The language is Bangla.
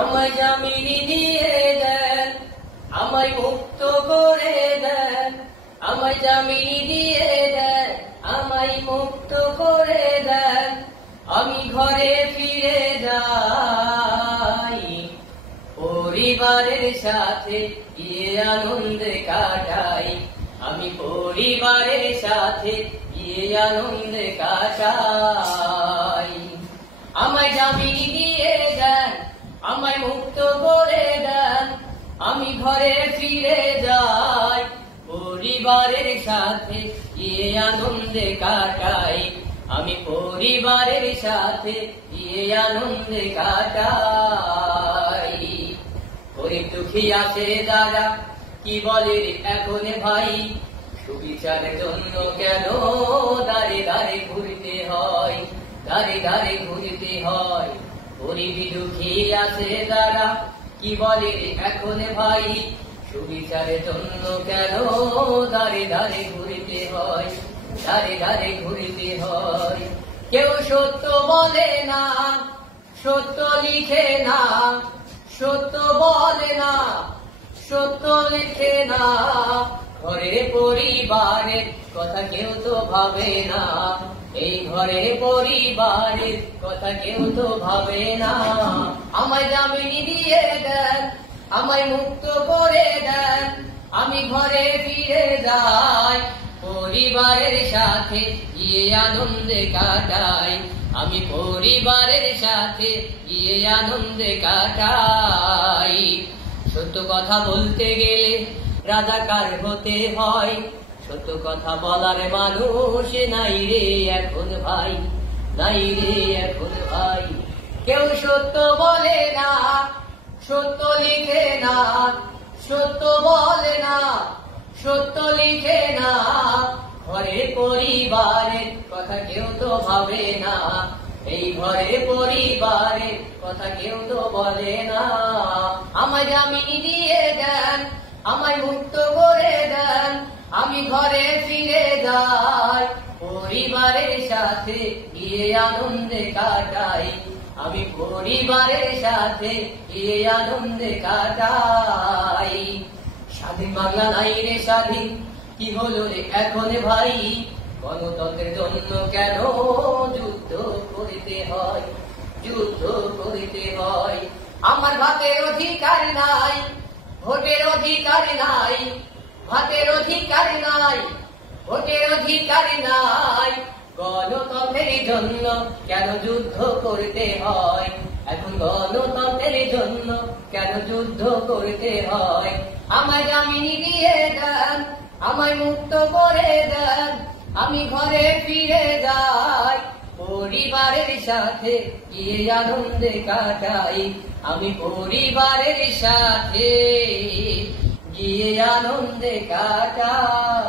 আমায় জামিনী দিয়ে দেন, আমায় মুক্ত করে দেন, আমায় জামিনী দিয়ে দেন, আমায় মুক্ত করে দেন। আমি ঘরে ফিরে যাই, পরিবারের সাথে গিয়ে আনন্দে কাটাই। আমি পরিবারের সাথে গিয়ে আনন্দে কাটাই। আমায় জামিনী দিয়ে দেন, আমায় মুক্ত করে দেন, আমি ঘরে ফিরে যাই, পরিবারের সাথে গিয়ে আনন্দে কাটাই। আমি পরিবারের সাথে গিয়ে আনন্দে কাটাই। গরিব দুঃখী আছে যারা কি বলে এখন ভাই, সুবিচারের জন্য কেন দাঁড়ে দাঁড়ে ঘুরতে হয়, দাঁড়ে দাঁড়ে ঘুরতে হয়। গরিব দুঃখী আছে যারা কি বলে এখন ভাই, সুবিচারের জন্য কেন দাঁড়ে দাঁড়ে ঘুরতে হয়, দাঁড়ে দাঁড়ে ঘুরতে হয়। কেউ সত্য বলে না, সত্য লিখে না, সত্য বলে না, সত্য লিখে না। ঘরে পরিবারের কথা কেউ তো ভাবে না, এই ঘরে পরিবারের কথা কেউ তো ভাবে না। আমায় জামিনী দিয়ে দেন, আমায় মুক্ত করে দেন, আমি ঘরে ফিরে যাই, পরিবারের সাথে গিয়ে আনন্দে কাটাই। আমি পরিবারের সাথে গিয়ে আনন্দে কাটাই। সত্য কথা বলতে গেলে রাজাকার হতে হয়, সত্য কথা বলার মানুষ নাই রে এখন ভাই, নাই রে এখন ভাই। কেউ সত্য বলে না, সত্য লিখে না, সত্য বলে না, সত্য লিখে না। ঘরে পরিবারের কথা কেউ তো ভাবে না, এই ঘরে পরিবারের কথা কেউ তো বলে না। আমায় জামিনী দিয়ে দেন, আমায় মুক্ত করে দেন, আমি ঘরে ফিরে যাই, পরিবারের সাথে গিয়ে আনন্দে কাটাই। আমি পরিবারের সাথে গিয়ে আনন্দে কাটাই। স্বাধীন বাংলা নাই রে স্বাধীন, কি হলো রে এখন ভাই, গণতন্ত্রের জন্য কেন যুদ্ধ করতে হয়, যুদ্ধ করতে হয়। আমার ভাতের অধিকার নাই, ভোটের অধিকার নাই, ভাতের অধিকার নাই, ভোটের অধিকার নাই। গণতন্ত্রের জন্য কেন যুদ্ধ করতে হয়, এখন গণতন্ত্রের জন্য কেন যুদ্ধ করতে হয়। আমায় জামিনী দিয়ে দেন, আমায় মুক্ত করে দেন, আমি ঘরে ফিরে যাই, পরিবারের সাথে গিয়ে আনন্দে কাটাই। আমি পরিবারের সাথে গিয়ে আনন্দে কাটাই।